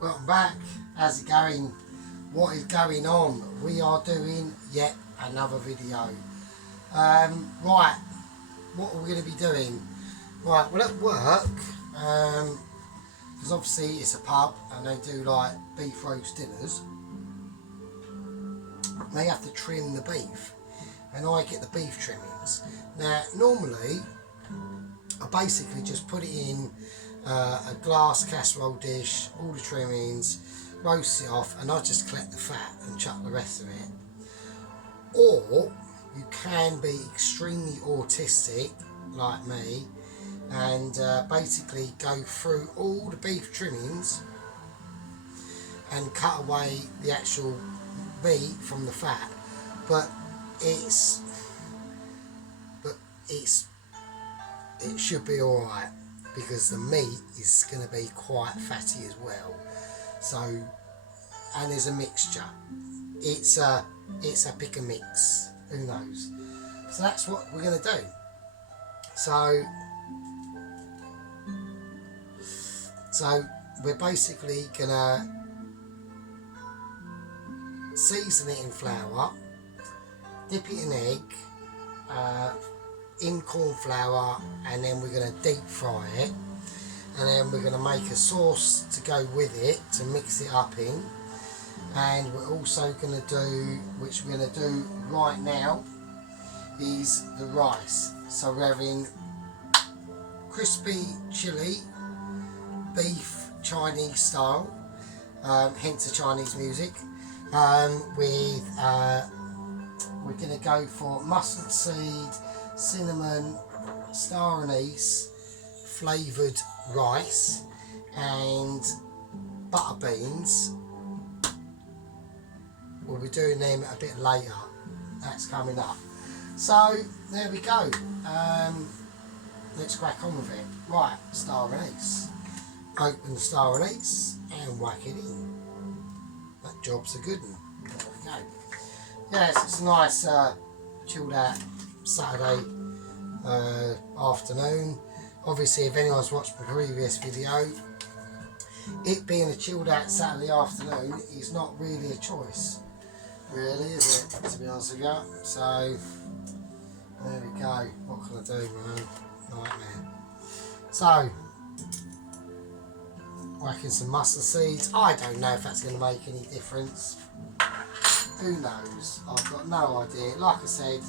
Welcome back. How's it going? What is going on? We are doing yet another video. Right, what are we going to be doing? Right, well at work, because obviously it's a pub and they do like beef roast dinners, they have to trim the beef and I get the beef trimmings. Now normally I basically just put it in a glass casserole dish, all the trimmings, roast it off, and I just collect the fat and chuck the rest of it. Or you can be extremely autistic like me and basically go through all the beef trimmings and cut away the actual meat from the fat, but it should be alright because the meat is going to be quite fatty as well. So, and there's a mixture. It's a pick and mix. Who knows? So that's what we're going to do. So we're basically going to season it in flour, dip it in egg, in corn flour, and then we're going to deep fry it, and then we're going to make a sauce to go with it to mix it up in. And we're also going to do, which we're going to do right now, is the rice. So we're having crispy chili beef Chinese style, hence the Chinese music, with we're going to go for mustard seed, cinnamon, star anise flavoured rice and butter beans. We'll be doing them a bit later. That's coming up. So there we go. Let's crack on with it. Right, star anise. Open the star anise and whack it in. That job's a good one. There we go. Yes, it's a nice chilled out Saturday afternoon. Obviously, if anyone's watched my previous video, it being a chilled out Saturday afternoon is not really a choice, really, is it, to be honest with you? So there we go. What can I do, man? Nightmare. So whacking some mustard seeds. I don't know if that's going to make any difference. Who knows? I've got no idea. Like I said,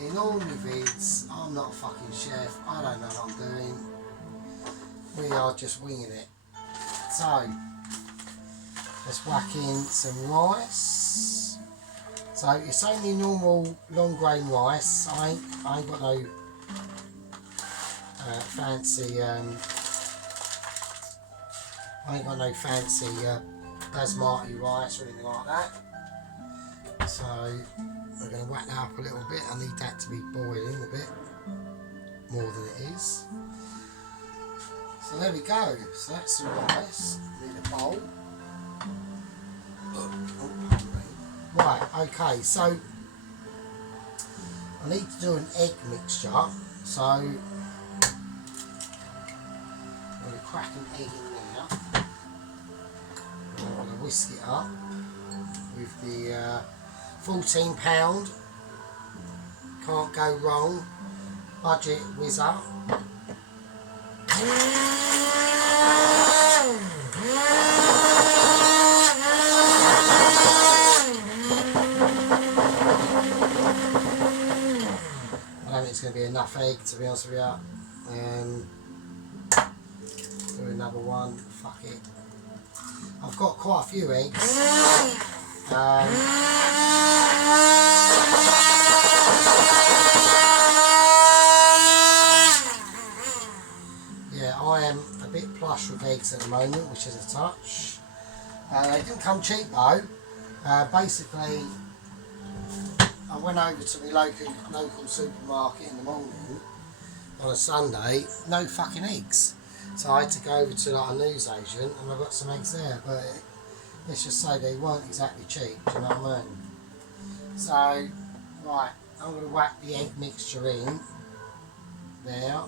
in all my vids, I'm not a fucking chef. I don't know what I'm doing. We are just winging it. So, let's whack in some rice. So, it's only normal long grain rice. I ain't got no fancy... I ain't got no fancy basmati rice or anything like that. So we're going to whack that up a little bit. I need that to be boiling a bit more than it is. So there we go. So that's the rice. Need a bowl. Right, okay, so I need to do an egg mixture. So I'm going to crack an egg in there. I'm going to whisk it up with the 14 £, can't go wrong, budget whizzer. I don't think it's going to be enough egg, to be honest with you. Do another one, fuck it. I've got quite a few eggs. Yeah, I am a bit plush with eggs at the moment, which is a touch. They didn't come cheap though. Basically, I went over to my local supermarket in the morning on a Sunday, no fucking eggs. So I had to go over to like a newsagent and I got some eggs there, but let's just say they weren't exactly cheap, do you know what I mean? So, right, I'm going to whack the egg mixture in there.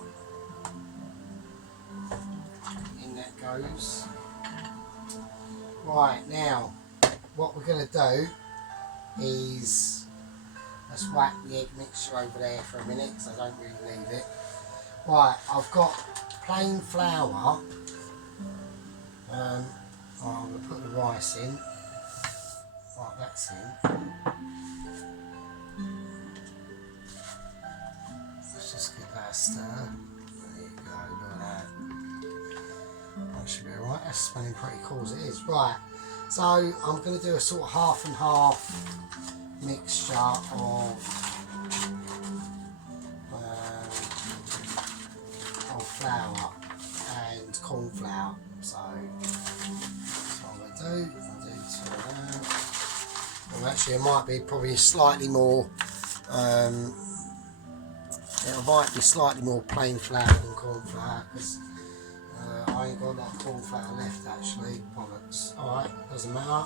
In that goes. Right, now what we're going to do is let's whack the egg mixture over there for a minute because I don't really need it. Right, I've got plain flour. I'm going to put the rice in. Right, that's in. Let's just give that a stir. There you go, look at that. That should be alright. That's smelling pretty cool as it is. Right, so I'm going to do a sort of half and half mixture of flour and corn flour. So that's what I'm going to do. I'll do two of that. Well, actually, it might be probably slightly more. It might be slightly more plain flour than corn flour because I ain't got a lot of corn flour left actually. Bollocks. Alright, doesn't matter.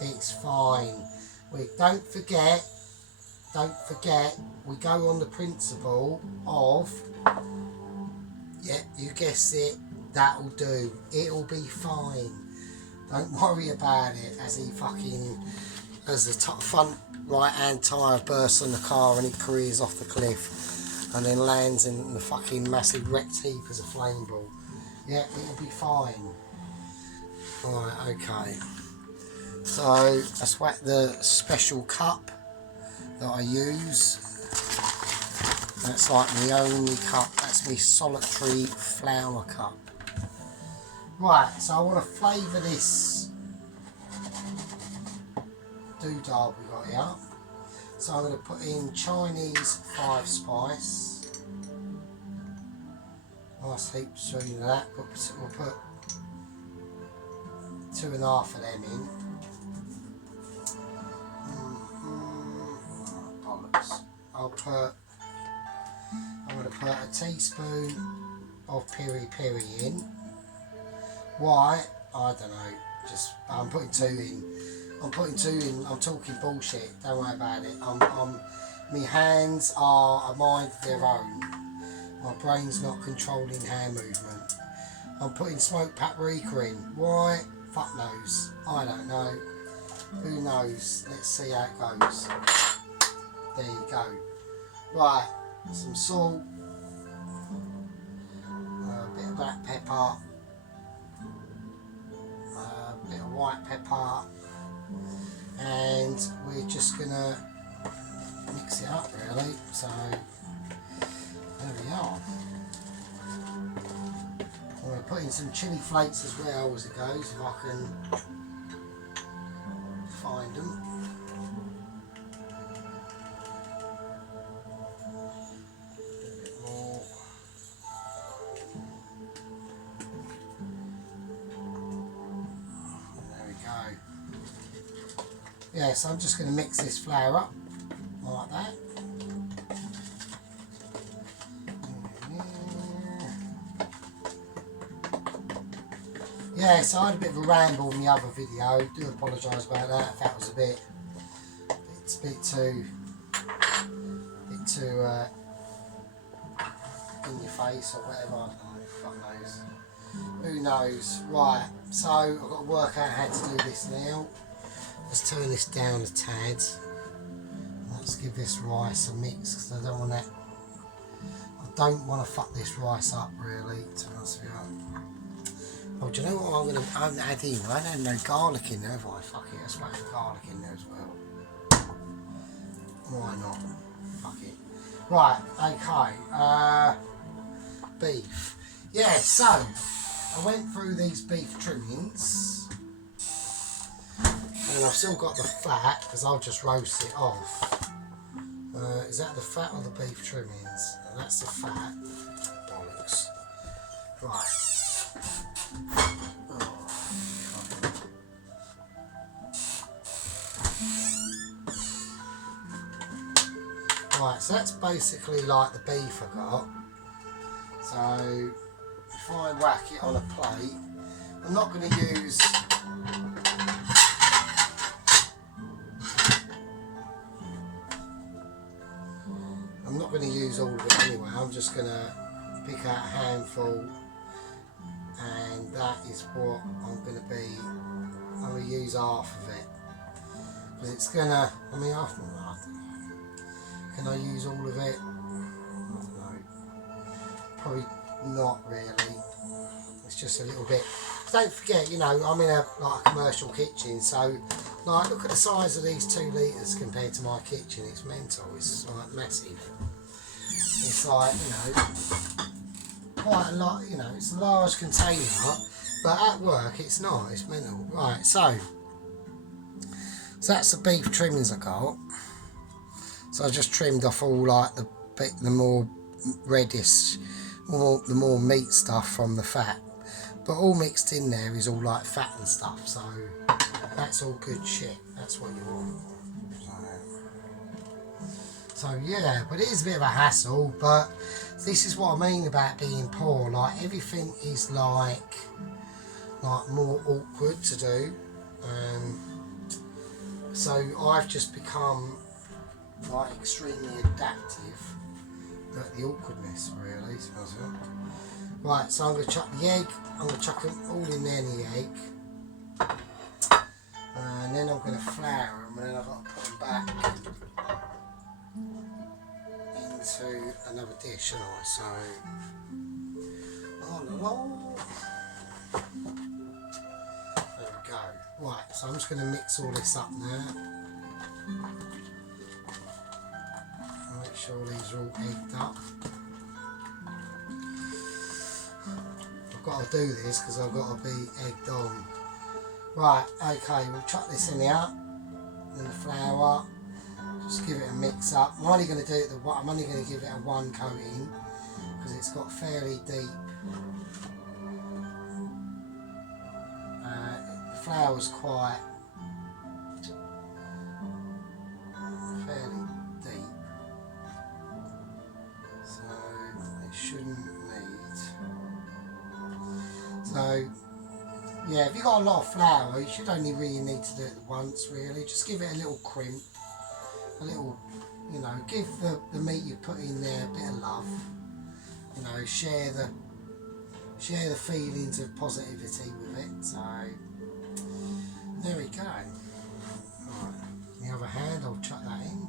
It's fine. Don't forget, we go on the principle of, yeah, you guessed it, that'll do. It'll be fine. Don't worry about it as the front right hand tyre bursts on the car and it careers off the cliff and then lands in the fucking massive wrecked heap as a flame ball. Yeah, it'll be fine. Right, okay. So let's whack the special cup that I use. That's like my only cup. That's my solitary flour cup. Right, so I want to flavour this doodad we got here. So I'm going to put in Chinese 5 spice. Nice heap of that. We'll put 2.5 of them in. Bollocks. I'm going to put a teaspoon of piri piri in. Why? I don't know. Just I'm putting 2 in. I'm talking bullshit. Don't worry about it. My hands are a mind of their own. My brain's not controlling hand movement. I'm putting smoked paprika in. Why? Fuck knows. I don't know. Who knows? Let's see how it goes. There you go. Right, some salt, a bit of black pepper, a bit of white pepper, and we're just gonna mix it up really. So there we are. I'm gonna put in some chili flakes as well as it goes, if I can find them. Yeah, so I'm just going to mix this flour up like that. Yeah, so I had a bit of a ramble in the other video. Do apologise about that if that was a bit too in your face or whatever. I don't know. Fuck knows. Who knows? Right. So I've got to work out how to do this now. Let's turn this down a tad. Let's give this rice a mix because I don't want to fuck this rice up really, to be honest with you. Oh, do you know what I haven't had in? I don't have no garlic in there, have I? Fuck it, let's whack some garlic in there as well. Why not? Fuck it. Right, okay. Beef. Yeah, so I went through these beef trimmings. And I've still got the fat because I'll just roast it off. Is that the fat or the beef trimmings? And that's the fat. Bollocks. Right. Oh, right, so that's basically like the beef I got. So if I whack it on a plate, I'm not going to use all of it anyway. I'm just going to pick out a handful, and that is what I'm going to be I'm going to use half of it. Because it's going to, I mean, can I use all of it? I don't know. Probably not really. It's just a little bit. Don't forget, you know, I'm in a commercial kitchen, so like look at the size of these 2 litres compared to my kitchen. It's mental. It's like massive. It's like, you know, quite a lot. You know, it's a large container, but at work it's not. It's mental. Right, so that's the beef trimmings I got. So I just trimmed off all like the more reddish, the more meat stuff from the fat. But all mixed in there is all like fat and stuff, so that's all good shit. That's what you want. So yeah, but it is a bit of a hassle, but this is what I mean about being poor. Like everything is like more awkward to do. So I've just become like extremely adaptive at the awkwardness, really. Right, so I'm going to chuck the egg. I'm going to chuck them all in there in the egg, and then I'm going to flour them, and then I've got to put them back into another dish, haven't I? So, there we go. Right, so I'm just going to mix all this up now. Make sure these are all egged up. I've got to do this because I've got to be egged on. Right, okay, we'll chuck this in here, in the flour. Just give it a mix up. I'm only going to do it. I'm only going to give it a 1 coating because it's got fairly deep. The flour's quite fairly deep, so it shouldn't need. So yeah, if you've got a lot of flour, you should only really need to do it once. Really, just give it a little crimp. A little, you know, give the meat you put in there a bit of love. You know, share the feelings of positivity with it. So there we go. Right. On the other hand, I'll chuck that in.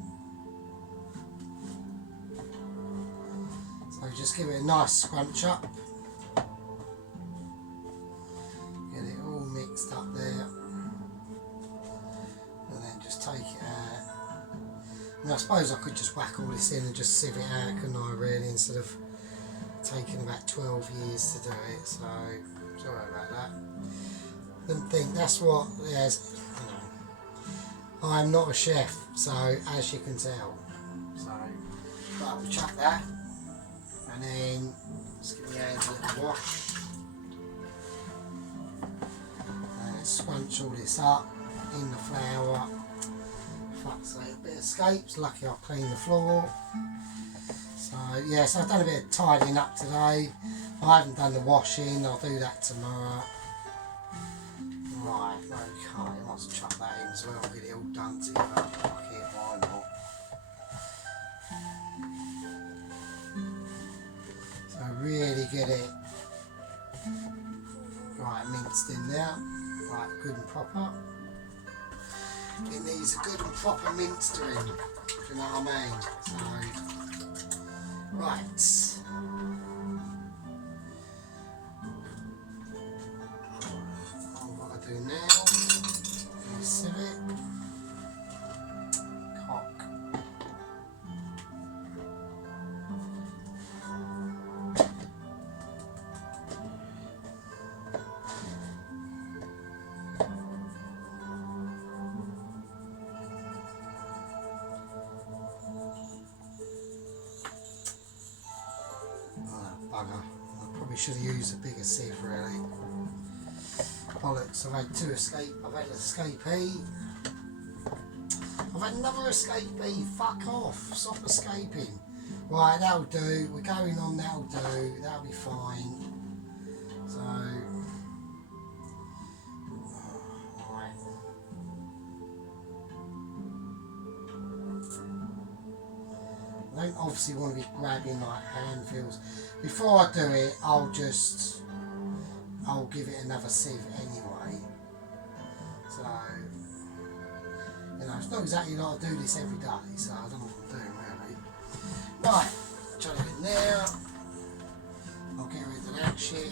So just give it a nice scrunch up. Get it all mixed up there, and then just take it out. And I suppose I could just whack all this in and just sieve it out, couldn't I, really, instead of taking about 12 years to do it, so sorry about that. Didn't think that's what, yes, you know, I'm not a chef, so as you can tell, so, but I'll chuck that, and then just give my hands a little wash, and scrunch all this up in the flour. Fuck's sake, a bit escapes. Lucky I cleaned the floor. So yeah, so I've done a bit of tidying up today. I haven't done the washing. I'll do that tomorrow. Right, okay. I must chuck that in as well. Get it all done together. Fuck it, why not? So really get it right minced in there, right, good and proper. It needs a good and proper minster in, if you know what I mean. So, right. What I do now is sieve it. Cock. Bugger. I probably should have used a bigger sieve, really. Bollocks, I've had an escapee. I've had another escapee. Fuck off. Stop escaping. Right, that'll do. We're going on, that'll do. That'll be fine. So, right. I don't obviously want to be grabbing like handfuls. Before I do it, I'll give it another sieve anyway. So, you know, it's not exactly like I do this every day, so I don't know what I'm doing really. Right, chuck it in there. I'll get rid of that shit.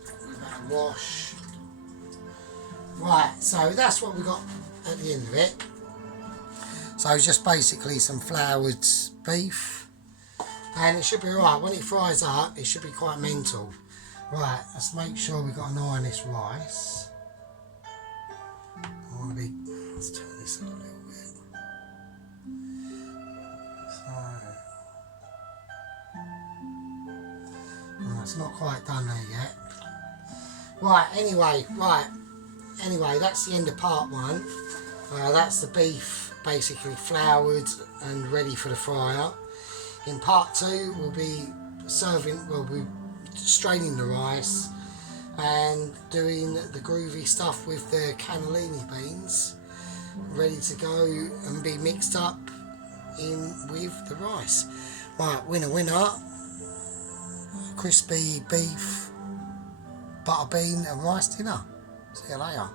Give that a wash. Right, so that's what we got at the end of it. So just basically some floured beef, and it should be alright. When it fries up, it should be quite mental. Right, let's make sure we've got an eye on this rice. I want to be, let's turn this up a little bit. So, well, it's not quite done there yet. Right, anyway, that's the end of part one. That's the beef basically floured and ready for the fryer. In part two, we'll be straining the rice and doing the groovy stuff with the cannellini beans, ready to go and be mixed up in with the rice. Right, winner, crispy beef, butter bean and rice dinner. See you later.